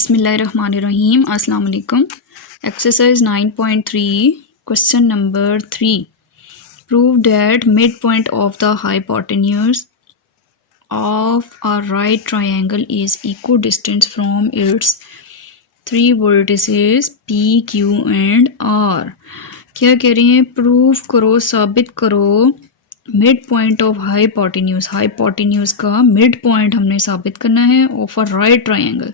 बिस्मिल्लाहिर्रहमानिर्रहीम अस्सलाम वालेकुम। Exercise 9.3 question number 3। Prove that mid point of the hypotenuse of a right triangle is equal distance from its three vertices P Q and R. क्या कह रहे हैं? Prove करो, साबित करो mid point of hypotenuse. Hypotenuse का mid point हमने साबित करना है of a right triangle.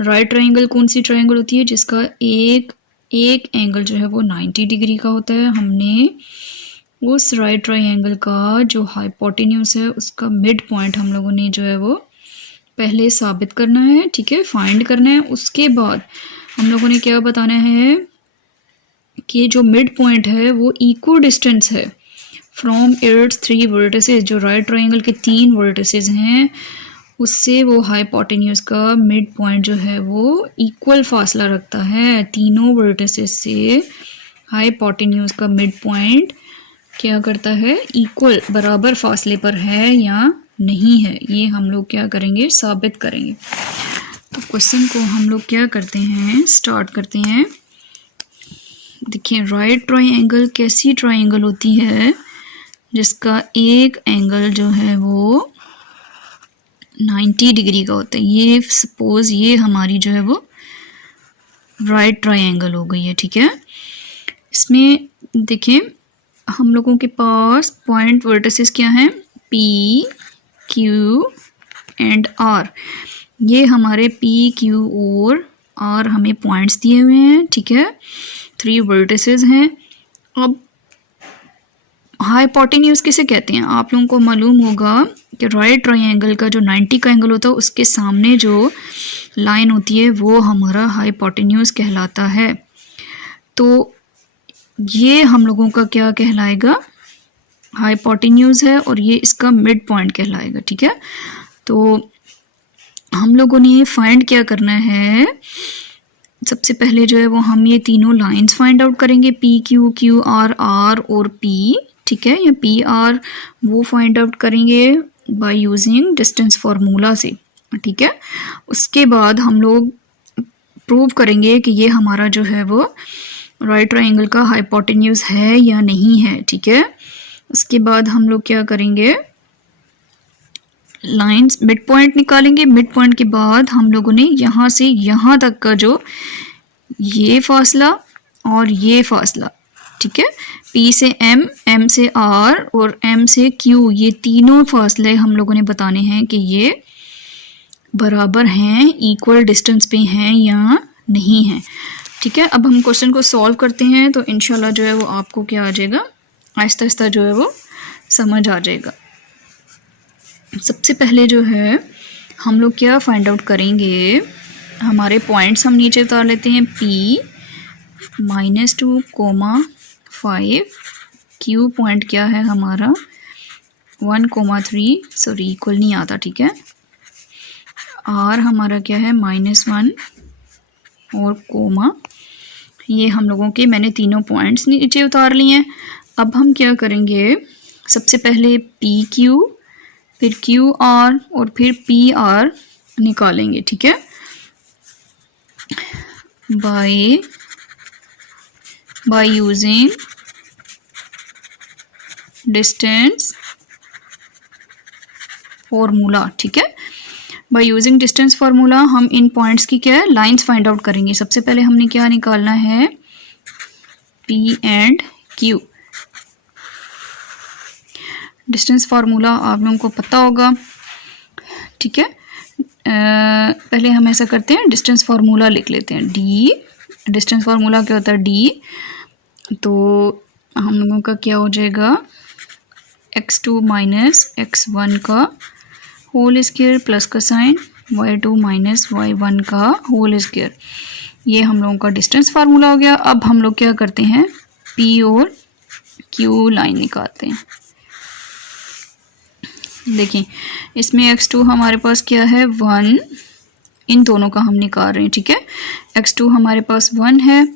Right triangle कौन सी ट्रायंगल होती है? जिसका एक एंगल जो है वो 90 डिग्री का होता है। हमने उस राइट ट्रायंगल का जो हाइपोटेन्यूज है उसका मिड पॉइंट हम लोगों ने जो है वो पहले साबित करना है, ठीक है, फाइंड करना है। उसके बाद हम लोगों ने क्या बताना है कि जो मिड पॉइंट है वो इक्वल डिस्टेंस है फ्रॉम इट्स थ्री वर्टिसेस। जो राइट ट्रायंगल के तीन वर्टिसेस हैं उससे वो हाइपोटेन्यूज का मिड पॉइंट जो है वो इक्वल फासला रखता है। तीनों वर्टिसेस से हाइपोटेन्यूज का मिड पॉइंट क्या करता है? इक्वल, बराबर फासले पर है या नहीं है, ये हम लोग क्या करेंगे? साबित करेंगे। तो क्वेश्चन को हम लोग क्या करते हैं? स्टार्ट करते हैं। देखिए, राइट ट्रायंगल कैसी ट्रायंगल होती है? जिसका एक एंगल जो है वो 90 डिग्री का होता है। ये सपोज ये हमारी जो है वो राइट ट्रायंगल हो गई है, ठीक है। इसमें देखिए हम लोगों के पास पॉइंट वर्टिसेस क्या हैं? P Q and R. ये हमारे पी क्यू और आर हमें पॉइंट्स दिए हुए हैं, ठीक है, थ्री वर्टिसेस हैं। अब हाइपोटेन्यूज किसे कहते हैं? आप लोगों को मालूम होगा कि राइट ट्रायंगल का जो 90 का एंगल होता है उसके सामने जो लाइन होती है वो हमारा हाइपोटेन्यूज कहलाता है। तो ये हम लोगों का क्या कहलाएगा? हाइपोटेन्यूज है और ये इसका मिड पॉइंट कहलाएगा, ठीक है। तो हम लोगों ने फाइंड क्या करना है? सबसे पहले जो है वो हम ये तीनों लाइंस फाइंड आउट करेंगे, P Q, Q R, R और पी, ठीक है। या पी आर वो फाइंड आउट करेंगे बाय यूजिंग डिस्टेंस फार्मूला से, ठीक है। उसके बाद हम लोग प्रूव करेंगे कि ये हमारा जो है वो राइट ट्रायंगल का हाइपोटेन्यूज है या नहीं है, ठीक है। उसके बाद हम लोग क्या करेंगे? लाइंस मिड पॉइंट निकालेंगे। मिड पॉइंट के बाद हम लोगों ने यहाँ से यहाँ तक का जो ये फासला और ये फासला, ठीक है, P से M, M से R और M से Q, ये तीनों फासले हम लोगों ने बताने हैं कि ये बराबर हैं, इक्वल डिस्टेंस पे हैं या नहीं है, ठीक है। अब हम क्वेश्चन को सॉल्व करते हैं तो इंशाल्लाह जो है वो आपको क्या आ जाएगा? आहिस्ता आहिस्ता जो है वो समझ आ जाएगा। सबसे पहले जो है हम लोग क्या फाइंड आउट करेंगे? हमारे पॉइंट्स हम नीचे उतार लेते हैं। P -2, 5, Q पॉइंट क्या है हमारा? 1, 3, सॉरी इक्वल नहीं आता, ठीक है। R हमारा क्या है? -1 और कोमा। ये हम लोगों के मैंने तीनों पॉइंट्स नीचे उतार लिए हैं। अब हम क्या करेंगे? सबसे पहले PQ, फिर QR और फिर PR निकालेंगे, ठीक है। बाय यूजिंग डिस्टेंस फॉर्मूला, ठीक है। बाय यूजिंग डिस्टेंस फार्मूला हम इन पॉइंट्स की क्या है? लाइंस फाइंड आउट करेंगे। सबसे पहले हमने क्या निकालना है? P and Q। Distance formula आप लोगों को पता होगा, ठीक है। पहले हम ऐसा करते हैं, डिस्टेंस फार्मूला लिख लेते हैं। D, डिस्टेंस फार्मूला क्या होता है? D। तो हम लोगों का क्या हो जाएगा? x2 - x1 का होल स्क्वायर प्लस का साइन, y2 - y1 का होल स्क्वायर। ये हम लोगों का डिस्टेंस फार्मूला हो गया। अब हम लोग क्या करते हैं? P और Q लाइन निकालते हैं। देखिए इसमें x2 हमारे पास क्या है? 1, इन दोनों का हम निकाल रहे हैं, ठीक है। x2 हमारे पास 1 है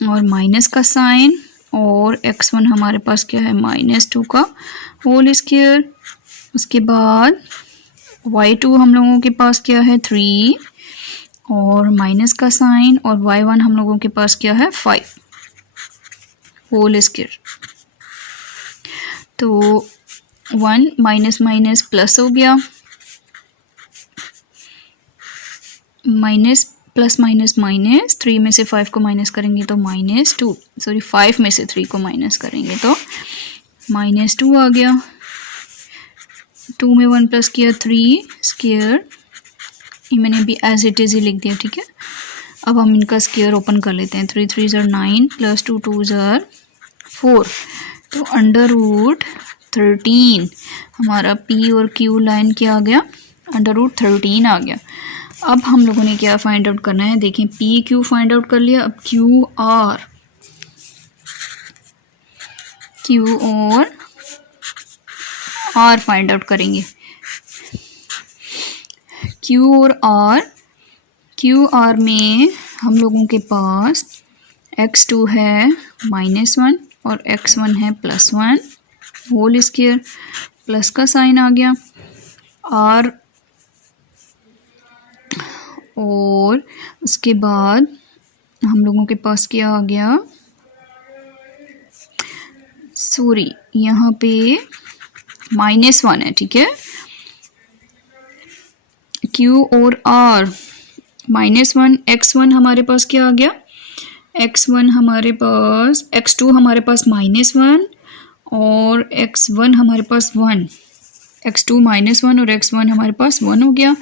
और माइनस का साइन, और x1 हमारे पास क्या है? -2 का होल स्क्वायर। उसके बाद y2 हम लोगों के पास क्या है? 3 और माइनस का साइन, और y1 हम लोगों के पास क्या है 5 होल स्क्वायर। तो 1 माइनस माइनस प्लस हो गया, माइनस प्लस माइनस माइनस, 3 में से 5 को माइनस करेंगे तो -2, सॉरी 5 में से 3 को माइनस करेंगे तो -2 आ गया। 2 में 1 प्लस किया 3 स्क्वायर, ये मैंने भी एज इट इज़ ही लिख दिया, ठीक है। अब हम इनका स्क्वायर ओपन कर लेते हैं। 3 3 ज़र 9 प्लस 2 2 ज़र 4, तो √13 हमारा P और Q लाइन क्या आ गया, √13 आ गया। अब हम लोगों ने क्या फाइंड आउट करना है, देखें PQ फाइंड आउट कर लिया, अब Q और R फाइंड आउट करेंगे। Q और R में हम लोगों के पास x2 है -1 और x1 है +1 होल स्क्वायर, प्लस का साइन आ गया। R और उसके बाद हम लोगों के पास क्या आ गया, सॉरी यहाँ पे -1 है, ठीक है। Q और R -1, x1 हमारे पास क्या आ गया, x1 हमारे पास, x2 हमारे पास -1 और x1 हमारे पास 1, x2 -1 और x1 हमारे पास 1 हो गया,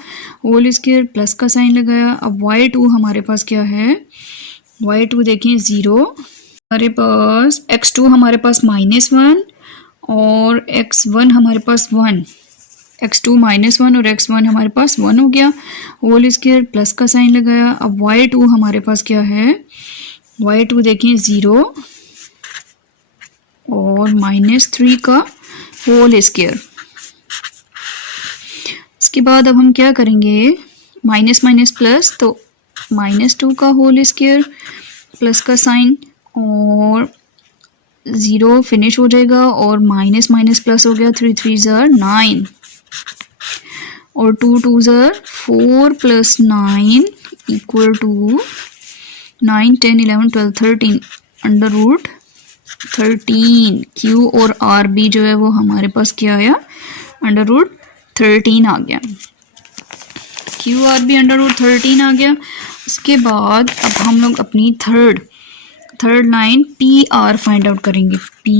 होल स्क्वायर प्लस का साइन लगाया। अब y2 हमारे पास क्या है, y2 देखें 0, हमारे पास x2 हमारे पास -1 और x1 हमारे पास 1, x2 -1 और x1 हमारे पास 1 हो गया, होल स्क्वायर प्लस का साइन लगाया। अब y2 हमारे पास क्या है, y2 देखें 0 और -3 का होल स्क्वायर। इसके बाद अब हम क्या करेंगे, माइनस माइनस प्लस, तो -2 का होल स्क्वायर प्लस का साइन और 0 फिनिश हो जाएगा और माइनस माइनस प्लस हो गया, 3 3 ज़र 9 और 2 2 ज़र 4 प्लस 9 इक्वल टू 9 10 11 12 13 √13। Q और R भी जो है वो हमारे पास क्या आया, √13 आ गया। Q R भी √13 आ गया। उसके बाद अब हम लोग अपनी third line P R find out करेंगे। P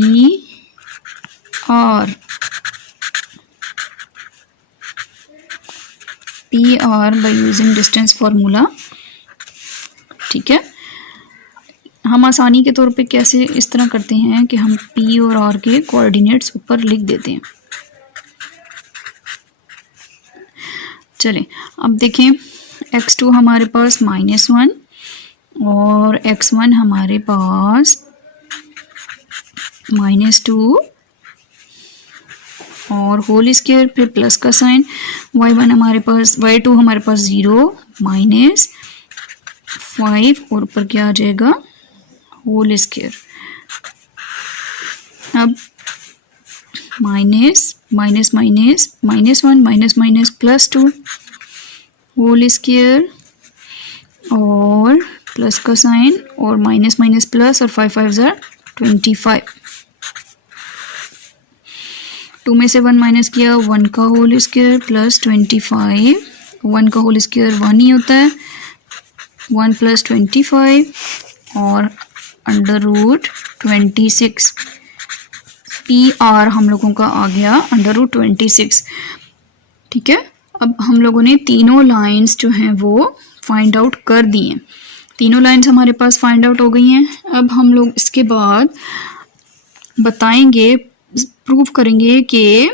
R bye using distance formula, ठीक है। हम आसानी के तौर पे कैसे इस तरह करते हैं कि हम P और R के कोऑर्डिनेट्स ऊपर लिख देते हैं। चलें अब देखें, x2 हमारे पास -1 और x1 हमारे पास -2 और होल स्क्वायर फिर प्लस का साइन, y1 हमारे पास, y2 हमारे पास 0 -5 और ऊपर क्या आ जाएगा, होल स्क्वायर। अब minus minus minus -1 minus +2 whole square और प्लस का साइन और माइनस माइनस प्लस और 5 5 ज़र 25। 2 में से 1 माइनस किया, 1 का होल स्क्वायर प्लस 25, 1 का होल स्क्वायर 1 ही होता है, 1 + 25 और √26। PR हम लोगों का आ गया √26, ठीक है। अब हम लोगों ने तीनों लाइंस जो हैं वो फाइंड आउट कर दी हैं, तीनों लाइंस हमारे पास फाइंड आउट हो गई हैं। अब हम लोग इसके बाद बताएंगे, प्रूव करेंगे कि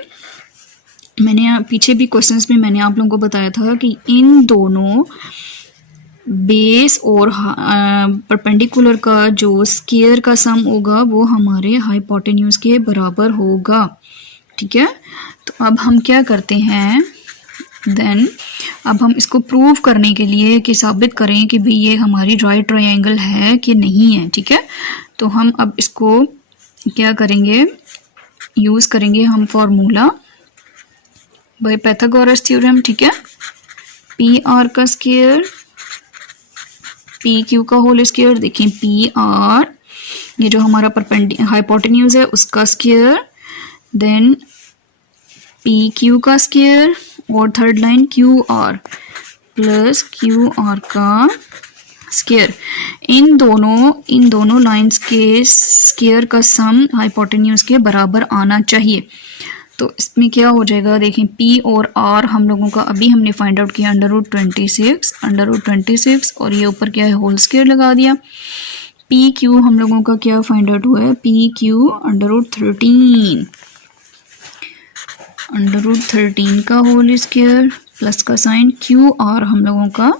मैंने पीछे भी क्वेश्चंस में मैंने आप लोगों को बताया था कि इन दोनों बेस और परपेंडिकुलर का जो स्क्वायर का सम होगा वो हमारे हाइपोटेन्यूज के बराबर होगा, ठीक है। तो अब हम क्या करते हैं, देन अब हम इसको प्रूव करने के लिए कि साबित करें कि भाई ये हमारी राइट ट्रायंगल है कि नहीं है, ठीक है। तो हम अब इसको क्या करेंगे, यूज़ करेंगे हम फॉर्मूला बाय पाइथागोरस थ्योरम, ठीक है। PR का स्क्वायर पी क्यू का होल स्क्वायर, देखें पी आर ये जो हमारा हाइपोटेन्यूज है उसका स्क्वायर, देन पी क्यू का स्क्वायर और third line Q R plus Q R का स्क्वायर। इन दोनों लाइंस के स्क्वायर का सम हाइपोटेन्यूज के बराबर आना चाहिए। तो इसमें क्या हो जाएगा, देखें P और R हम लोगों का अभी हमने फाइंड आउट किया √26 और ये ऊपर क्या है होल स्क्वायर लगा दिया। PQ हम लोगों का क्या फाइंड आउट हुआ है, PQ √13 का होल स्क्वायर प्लस का साइन, QR हम लोगों का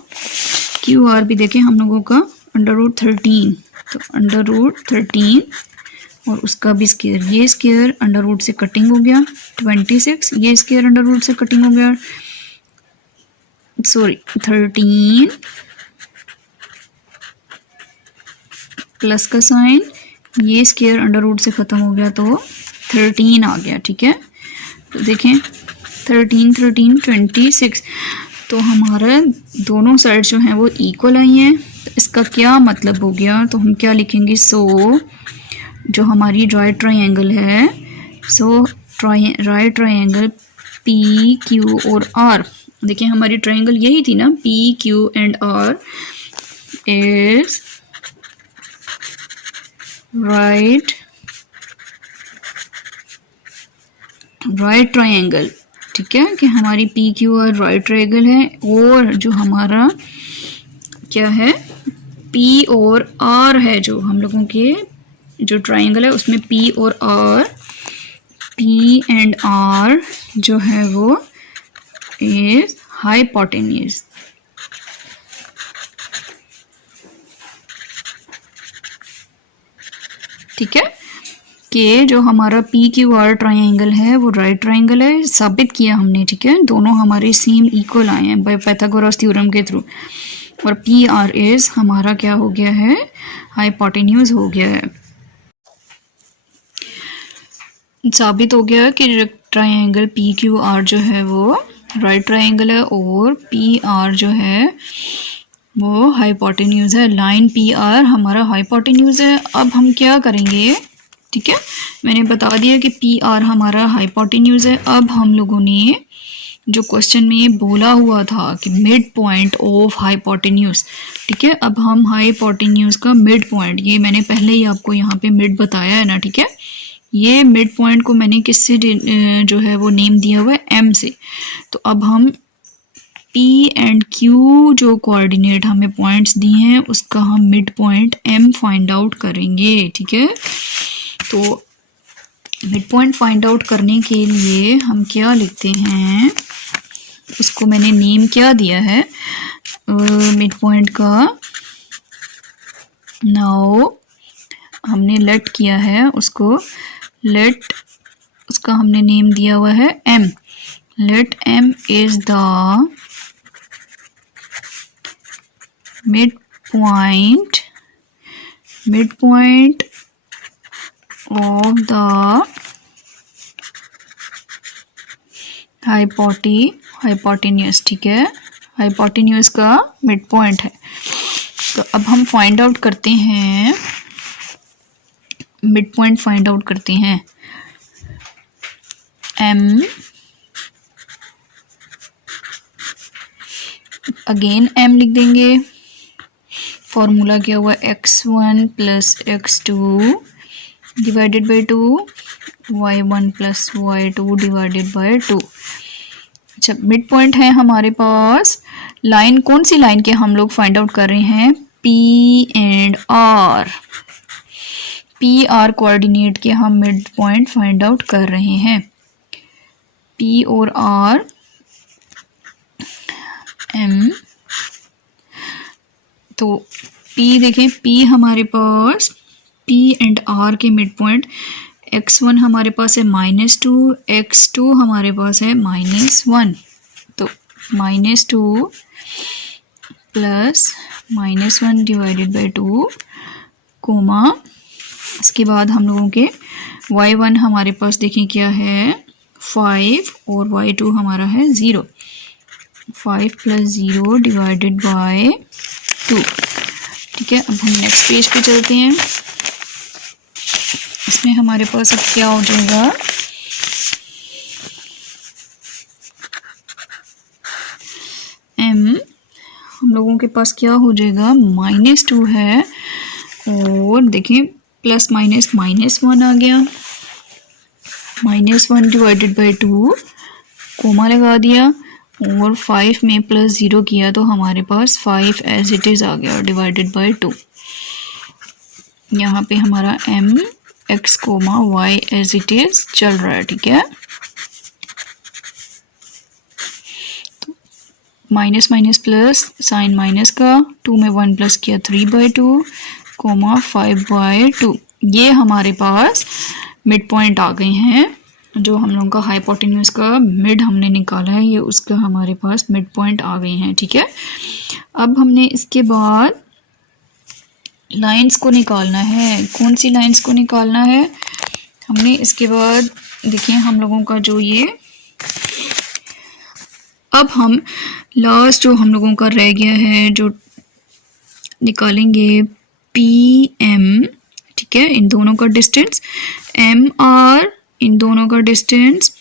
QR भी देखें हम लोगों का √13, तो √13 और उसका भी स्क्वायर, ये स्क्वायर अंडर रूट से कटिंग हो गया 26, ये स्क्वायर अंडर रूट से कटिंग हो गया 13 प्लस का साइन, ये स्क्वायर अंडर रूट से खत्म हो गया तो 13 आ गया। ठीक है, तो देखें 13 26, तो हमारा दोनों साइड जो हैं वो इक्वल आई हैं। तो इसका क्या मतलब हो गया, तो हम क्या लिखेंगे, सो जो हमारी राइट ट्रायंगल है, so right triangle P Q और आर, देखिए हमारी ट्रायंगल यही थी ना, P Q and R is right triangle. ठीक है, कि हमारी P Q R right triangle है और जो हमारा क्या है पी और आर है, जो हम लोगों के जो ट्रायंगल है उसमें P और R, P एंड R जो है वो इज हाइपोटेन्यूज। ठीक है, कि जो हमारा PQR ट्रायंगल है वो राइट ट्रायंगल है, साबित किया हमने। ठीक है, दोनों हमारे सेम इक्वल आए हैं बाय पाइथागोरस थ्योरम के थ्रू, और PR इज हमारा क्या हो गया है, हाइपोटेन्यूज हो गया है। साबित हो गया कि ट्रायंगल PQR जो है वो राइट ट्रायंगल है और PR जो है वो हाइपोटेन्यूज है। लाइन PR हमारा हाइपोटेन्यूज है। अब हम क्या करेंगे, ठीक है, मैंने बता दिया कि PR हमारा हाइपोटेन्यूज है। अब हम लोगों ने जो क्वेश्चन में बोला हुआ था कि मिड पॉइंट ऑफ हाइपोटेन्यूज, ठीक है, अब हम हाइपोटेन्यूज का मिड पॉइंट, ये मैंने पहले ही आपको यहाँ पे मिड बताया है ना। ठीक है, ये मिड पॉइंट को मैंने किससे जो है वो नेम दिया हुआ है, M से। तो अब हम P एंड Q जो कोऑर्डिनेट हमें पॉइंट्स दिए हैं उसका हम mid point M find out करेंगे। ठीक है, तो मिड पॉइंट फाइंड आउट करने के लिए हम क्या लिखते हैं, उसको मैंने नेम क्या दिया है मिड पॉइंट का, नाउ हमने लेट किया है उसको, लेट उसका हमने नेम दिया हुआ है M। Let M is the mid point of the hypotenuse. ठीक है, हाइपोटेन्यूज का मिड पॉइंट है। तो अब हम फाइंड आउट करते हैं, मिड पॉइंट फाइंड आउट करते हैं। M अगेन M लिख देंगे, फॉर्मूला क्या हुआ, x1 plus x2 divided by 2, y1 plus y2 divided by 2। अच्छा, मिड पॉइंट है हमारे पास। लाइन कौन सी लाइन के हम लोग फाइंड आउट कर रहे हैं, P and R, PR coordinate के हम मिड पॉइंट फाइंड आउट कर रहे हैं। P और R M, तो P देखें, P हमारे पास P एंड R के मिड पॉइंट, x1 हमारे पास है -2, x2 हमारे पास है -1, तो -2 प्लस -1 डिवाइडेड बाई 2 कोमा, इसके बाद हम लोगों के y1 हमारे पास देखें क्या है 5 और y2 हमारा है 0, 5 प्लस 0 डिवाइडेड बाय 2। ठीक है, अब हम नेक्स्ट पेज पे चलते हैं। इसमें हमारे पास अब क्या हो जाएगा, m हम लोगों के पास क्या हो जाएगा, -2 है और देखिए प्लस माइनस -1 आ गया, -1 डिवाइडेड बाई 2 कोमा लगा दिया और 5 में +0 किया तो हमारे पास 5 एज इट इज़ आ गया डिवाइडेड बाई 2। यहाँ पे हमारा m x, y as it is चल रहा है, ठीक है। Minus minus plus, sign minus का, 2 में 1 प्लस किया 3/2 कोमा 5/2। ये हमारे पास मिड पॉइंट आ गए हैं, जो हम लोगों का हाइपोटेन्यूज का मिड हमने निकाला है, ये उसका हमारे पास मिड पॉइंट आ गए हैं, ठीक है। अब हमने इसके बाद लाइंस को निकालना है। कौन सी लाइंस को निकालना है हमने इसके बाद, देखिए हम लोगों का जो ये, अब हम लास्ट जो हम लोगों का रह गया है जो निकालेंगे PM, ठीक है, इन दोनों का डिस्टेंस, MR इन दोनों का डिस्टेंस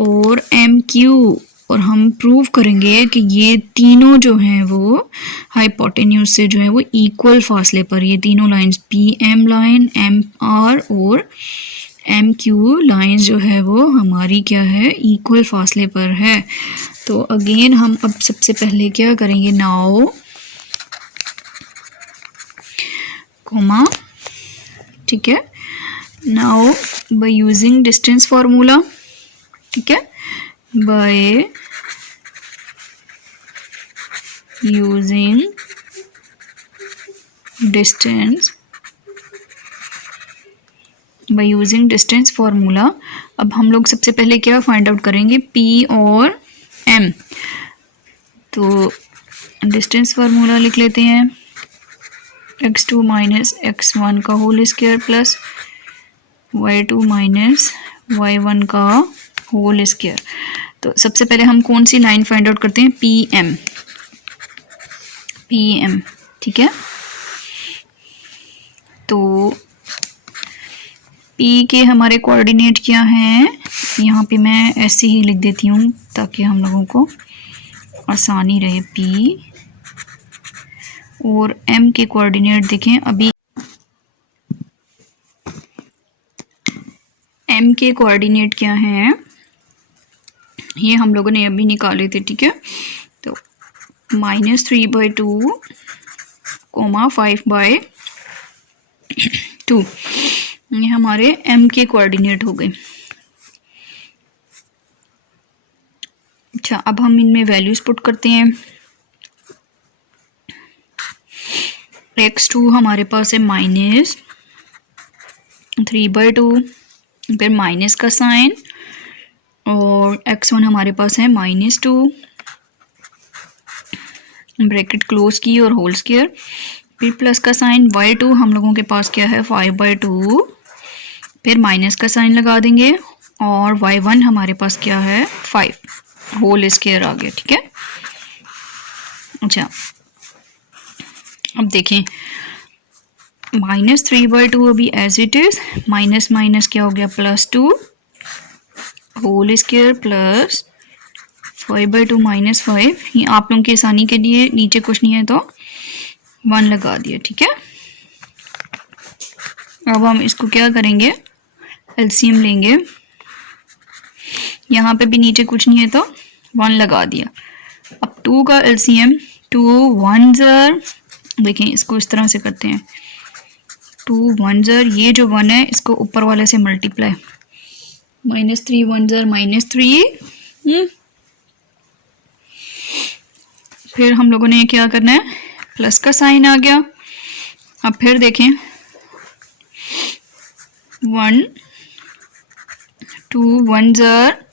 और MQ, और हम प्रूव करेंगे कि ये तीनों जो हैं वो हाइपोटेन्यूज से जो है वो इक्वल फासले पर, ये तीनों लाइंस PM लाइन, MR और MQ लाइंस जो है वो हमारी क्या है, इक्वल फासले पर है। तो अगेन हम अब सबसे पहले क्या करेंगे, नाउ कोमा, ठीक है, now bye using distance formula, ठीक है, बाय यूजिंग डिस्टेंस फार्मूला। अब हम लोग सबसे पहले क्या फाइंड आउट करेंगे, P और M। तो डिस्टेंस फार्मूला लिख लेते हैं, x2 माइनस x1 का whole square plus y2 minus y1 का होल स्क्वायर। तो सबसे पहले हम कौन सी लाइन फाइंड आउट करते हैं, PM, ठीक है। तो P के हमारे कोऑर्डिनेट क्या हैं, यहाँ पे मैं ऐसे ही लिख देती हूँ ताकि हम लोगों को आसानी रहे। P और M के कोऑर्डिनेट देखें, अभी M के कोऑर्डिनेट क्या हैं ये हम लोगों ने अभी निकाले थे, ठीक है। तो -3/2 कोमा 5/2 ये हमारे M के कोऑर्डिनेट हो गए। अच्छा, अब हम इनमें वैल्यूज पुट करते हैं। x2 हमारे पास है -3/2, फिर माइनस का साइन, और x1 हमारे पास है -2, ब्रैकेट क्लोज की और होल स्क्वायर, फिर प्लस का साइन, y2 हम लोगों के पास क्या है 5/2, फिर माइनस का साइन लगा देंगे, और y1 हमारे पास क्या है 5, होल स्क्वायर आ गया, ठीक है। अच्छा, अब देखें -3/2 अभी as it is, minus minus क्या हो गया +2 होल स्क्वायर प्लस 5/2 -5। ये आप लोगों की आसानी के लिए नीचे कुछ नहीं है तो 1 लगा दिया, ठीक है। अब हम इसको क्या करेंगे, एलसीएम लेंगे, यहाँ पे भी नीचे कुछ नहीं है तो 1 लगा दिया। अब 2 का एलसीएम, 2 1 ज़र, देखें इसको इस तरह से करते हैं, 2 1 ज़र, ये जो 1 है इसको ऊपर वाले से मल्टीप्लाई, -3 1 ज़र -3, फिर हम लोगों ने क्या करना है, प्लस का साइन आ गया। अब फिर देखें 1 2 1 ज़र,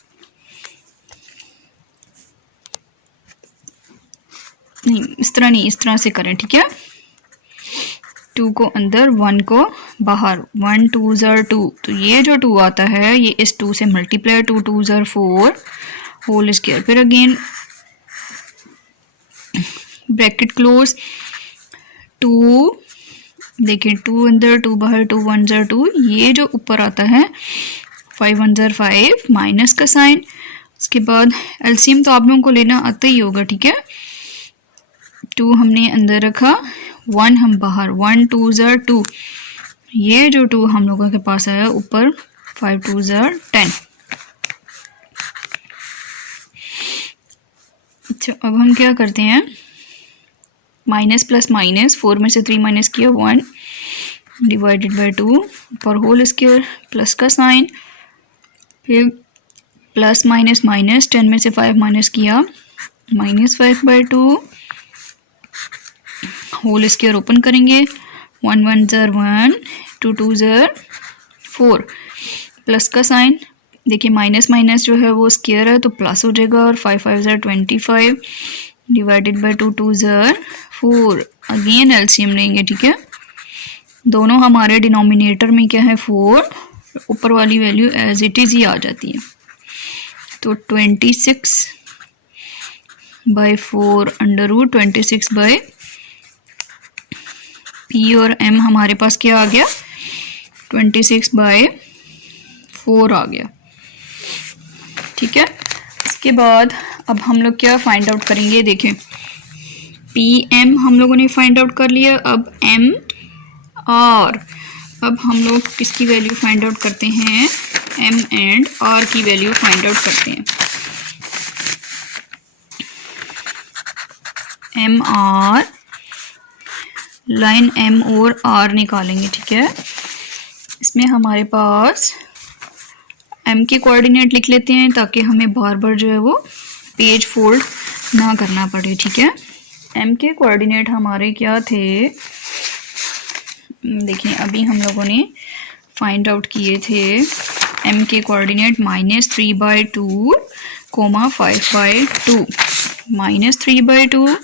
नहीं इस तरह नहीं, इस तरह से करें, ठीक है। 2 को अंदर 1 को बाहर, 1 2 ज़र 2, तो ये जो 2 आता है ये इस 2 से मल्टीप्लाई, 2 2 ज़र 4 होल स्क्वायर, फिर अगेन ब्रैकेट क्लोज, 2 देखिए 2 अंदर 2 बाहर 2 1 ज़र 2, ये जो ऊपर आता है 5 1 ज़र 5 माइनस का साइन। उसके बाद एलसीएम तो आप लोगों को लेना आता ही होगा, ठीक है। 2 हमने अंदर रखा, 1 हम बाहर, 1 2 ज़र 2, ये जो 2 हम लोगों के पास आया ऊपर 5 2 ज़र 10। अच्छा अब हम क्या करते हैं, माइनस प्लस माइनस, 4 में से 3 माइनस किया 1 डिवाइडेड बाय 2 पर होल स्क्वायर, प्लस का साइन, फिर प्लस माइनस माइनस, 10 में से 5 माइनस किया -5/2 होल स्क्वायर ओपन करेंगे, 1 1 ज़र 1 2 2 ज़र 4 प्लस का साइन। देखिए माइनस माइनस जो है वो स्क्वायर है तो प्लस हो जाएगा, और 5 5 ज़र 25 डिवाइडेड बाय 2 2 ज़र 4। अगेन एलसीएम लेंगे, ठीक है। दोनों हमारे डिनोमिनेटर में क्या है 4, ऊपर वाली वैल्यू एज इट इज़ ही आ जाती है। तो 26/4 अंडर रूट 26 पी और एम हमारे पास क्या आ गया 26/4 आ गया, ठीक है। इसके बाद अब हम लोग क्या फाइंड आउट करेंगे, देखें पी एम हम लोगों ने फाइंड आउट कर लिया, अब एम आर, अब हम लोग किसकी वैल्यू फाइंड आउट करते हैं, एम एंड आर की वैल्यू फाइंड आउट करते हैं। एम आर, लाइन एम और आर निकालेंगे, ठीक है। इसमें हमारे पास एम के कोऑर्डिनेट लिख लेते हैं ताकि हमें बार बार जो है वो पेज फोल्ड ना करना पड़े, ठीक है। एम के कोऑर्डिनेट हमारे क्या थे, देखिए अभी हम लोगों ने फाइंड आउट किए थे एम के कोऑर्डिनेट -3/2, 5/2, -3/2,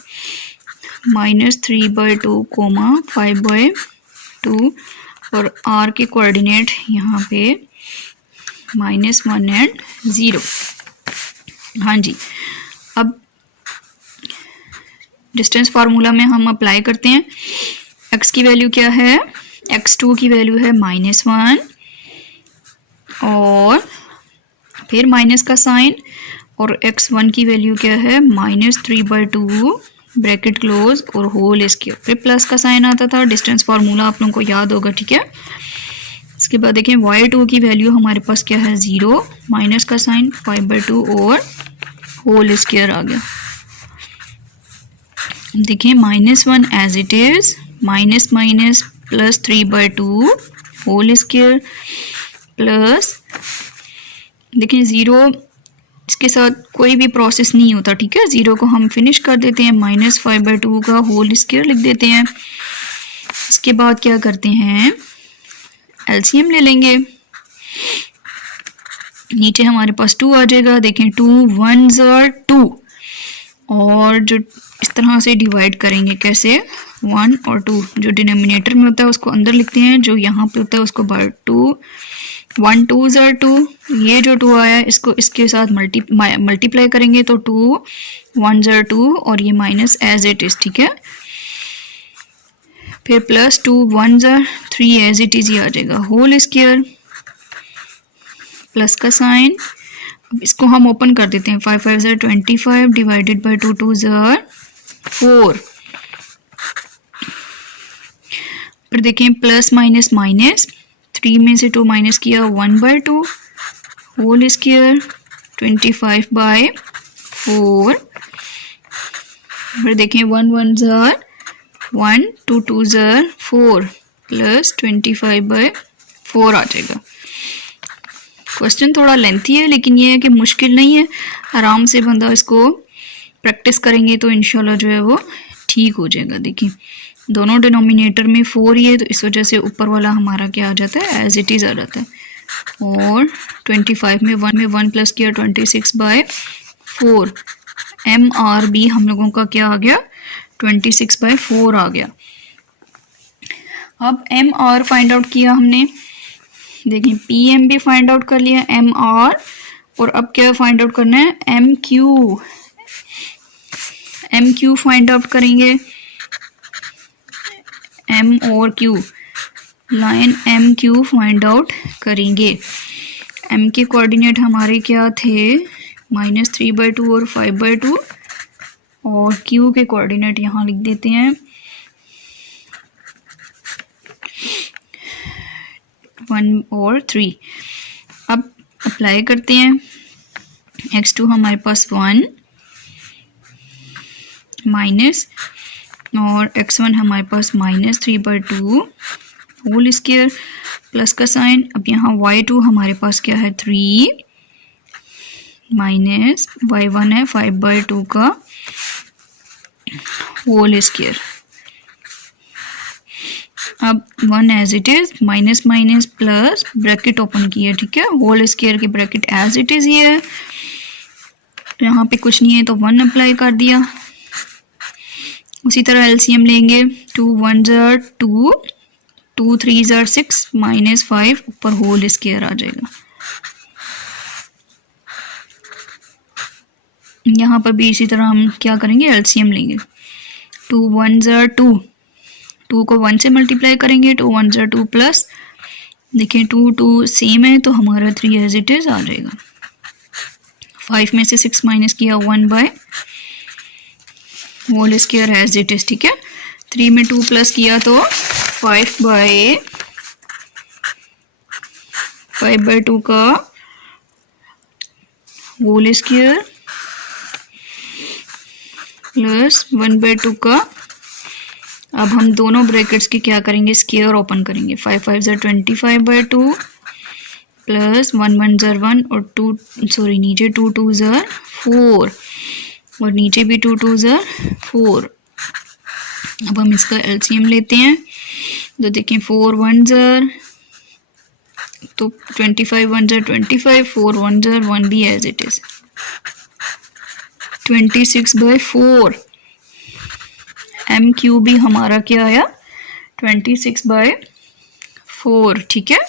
-3/2, 5/2, और आर के कोऑर्डिनेट यहाँ पे -1 एंड 0। हाँ जी, अब डिस्टेंस फार्मूला में हम अप्लाई करते हैं। x की वैल्यू क्या है, x2 की वैल्यू है -1 और फिर माइनस का साइन, और x1 की वैल्यू क्या है -3/2 ब्रैकेट क्लोज और होल स्क्वायर, फिर प्लस का साइन आता था। डिस्टेंस फार्मूला आप लोगों को याद होगा, ठीक है। इसके बाद देखें y2 की वैल्यू हमारे पास क्या है 0, माइनस का साइन 5/2 और होल स्क्वायर आ गया। देखिए -1 as it is, minus minus plus 3/2 whole square, plus देखिए 0 इसके साथ कोई भी प्रोसेस नहीं होता, ठीक है। 0 को हम फिनिश कर देते हैं, -5/2 का होल स्क्वायर लिख देते हैं। इसके बाद क्या करते हैं, एलसीएम ले लेंगे, नीचे हमारे पास 2 आ जाएगा। देखें 2 1 ज़र 2, और जो इस तरह से डिवाइड करेंगे, कैसे 1 और 2 जो डिनोमिनेटर में होता है उसको अंदर लिखते हैं, जो यहाँ पे होता है उसको बाहर। 2 1 2 ज़र 2, ये जो 2 आया इसको इसके साथ मल्टीप्लाई करेंगे तो 2 1 ज़र 2, और ये माइनस एज इट इज, ठीक है। फिर प्लस 2 1 ज़र 3 एज इट इज ही आ जाएगा, होल स्क्वायर, प्लस का साइन। अब इसको हम ओपन कर देते हैं, 5 5 ज़र 25 डिवाइडेड बाय 2 2 ज़र 4। फिर देखें प्लस माइनस माइनस, 3 में से 2 माइनस किया 1/2 होल स्क्वायर 25/4। फिर देखें 1 1 ज़र 1, 2 2 ज़र 4 प्लस 25/4 आ जाएगा। क्वेश्चन थोड़ा लेंथी है लेकिन ये है कि मुश्किल नहीं है, आराम से बंदा इसको प्रैक्टिस करेंगे तो इंशाल्लाह जो है वो ठीक हो जाएगा। देखिए दोनों डिनोमिनेटर में 4 ही है तो इस वजह से ऊपर वाला हमारा क्या आ जाता है, एज इट इज़ आ जाता है। और 25 में 1 प्लस किया 26/4, MRB हम लोगों का क्या आ गया 26/4 आ गया। अब MR फाइंड आउट किया हमने, देखिए PM भी फाइंड आउट कर लिया, MR, और अब क्या फाइंड आउट करना है, MQ फाइंड आउट करेंगे। एम और Q, line M Q find out करेंगे। एम के कोऑर्डिनेट हमारे क्या थे, -3/2 और 5/2, और क्यू के कोऑर्डिनेट यहाँ लिख देते हैं 1 और 3। अब अप्लाई करते हैं। x2 हमारे पास 1 माइनस, और x1 हमारे पास -3/2 होल स्क्वायर प्लस का साइन। अब यहाँ y2 हमारे पास क्या है 3 माइनस y1 है 5/2 का होल स्क्वायर। अब 1 as it is, minus minus plus, bracket open किया, ठीक है, होल स्क्वायर की ब्रैकेट एज इट इज ये है, यहाँ पे कुछ नहीं है तो 1 अप्लाई कर दिया। उसी तरह एलसीएम लेंगे, 2 1 जार 2, 2 3 जार 6, -5 ऊपर होल स्क्वायर आ जाएगा। यहाँ पर भी इसी तरह हम क्या करेंगे, एलसीएम लेंगे, 2 1 जार 2, 2 को 1 से मल्टीप्लाई करेंगे, 2 1 जार 2 प्लस, देखिए 2 2 सेम है तो हमारा 3 एज इट इज आ जाएगा। 5 में से 6 माइनस किया 1 by whole square as it is, ठीक है। 3 में 2 प्लस किया तो 5/2 का होल स्क्वायर प्लस 1/2 का। अब हम दोनों ब्रैकेट्स की क्या करेंगे, स्क्वायर ओपन करेंगे, 5 5 जार 25/2 प्लस 1 1 जार 1 और 2 सॉरी नीचे 2 2 जार 4 और नीचे भी 2 2 जार 4। अब हम इसका एलसीएम लेते हैं तो देखें 4 1 जार तो 25 1 जार 25, 4 1 जार 1 भी as it is, 26/4। M Q भी हमारा क्या आया 26/4, ठीक है।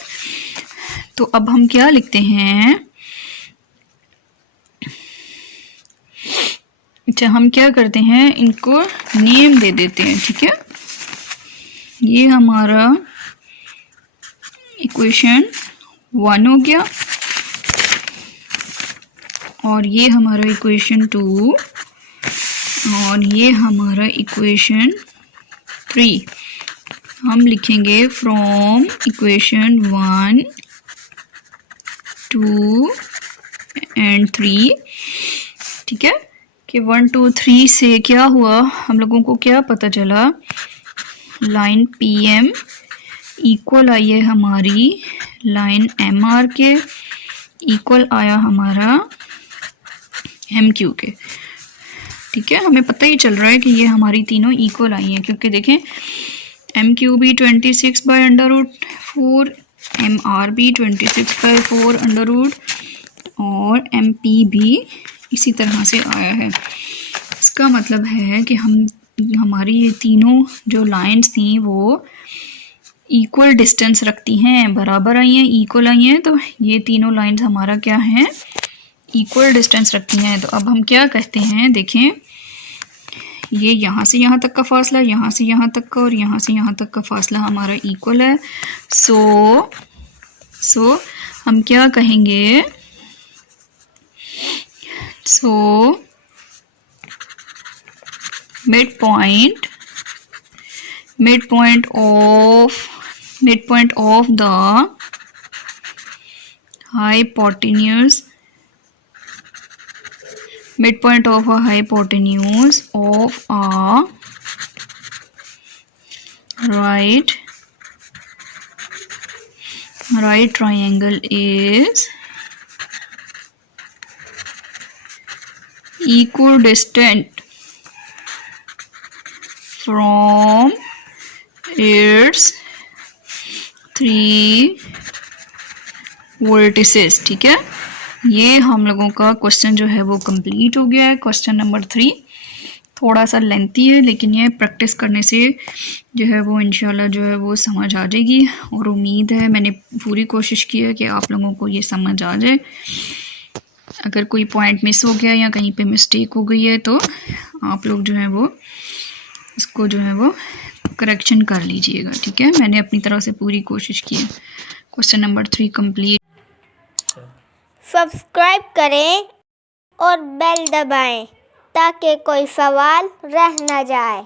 तो अब हम क्या लिखते हैं, अच्छा हम क्या करते हैं, इनको नेम दे देते हैं, ठीक है। ये हमारा इक्वेशन 1 हो गया और ये हमारा इक्वेशन 2 और ये हमारा इक्वेशन 3। हम लिखेंगे फ्रॉम इक्वेशन 1 2 एंड 3, ठीक है, कि 1 2 3 से क्या हुआ, हम लोगों को क्या पता चला, लाइन PM इक्वल आई है हमारी लाइन MR के, इक्वल आया हमारा MQ के, ठीक है। हमें पता ही चल रहा है कि ये हमारी तीनों इक्वल आई हैं क्योंकि देखें MQ भी 26/√4, MR भी 26/4 और MP भी इसी तरह से आया है। इसका मतलब है कि हमारी ये तीनों जो लाइंस थी वो इक्वल डिस्टेंस रखती हैं, बराबर आई हैं, इक्वल आई हैं, तो ये तीनों लाइंस हमारा क्या हैं, इक्वल डिस्टेंस रखती हैं। तो अब हम क्या कहते हैं, देखें ये यहाँ से यहाँ तक का फासला, यहाँ से यहाँ तक का और यहाँ से यहाँ तक का फासला हमारा इक्वल है। सो हम क्या कहेंगे, सो midpoint of the hypotenuse, midpoint of a hypotenuse of a right triangle is equidistant from its 3 vertices, ठीक है। ये हम लोगों का क्वेश्चन जो है वो कंप्लीट हो गया है, क्वेश्चन नंबर 3। थोड़ा सा लेंथी है लेकिन ये प्रैक्टिस करने से जो है वो इंशाल्लाह जो है वो समझ आ जाएगी और उम्मीद है, मैंने पूरी कोशिश की है कि आप लोगों को ये समझ आ जाए। अगर कोई पॉइंट मिस हो गया या कहीं पे मिस्टेक हो गई है तो आप लोग जो है वो इसको जो है वो करेक्शन कर लीजिएगा, ठीक है। मैंने अपनी तरफ से पूरी कोशिश की है। Question number 3 complete. सब्सक्राइब करें और बेल दबाएं ताकि कोई सवाल रह न जाए।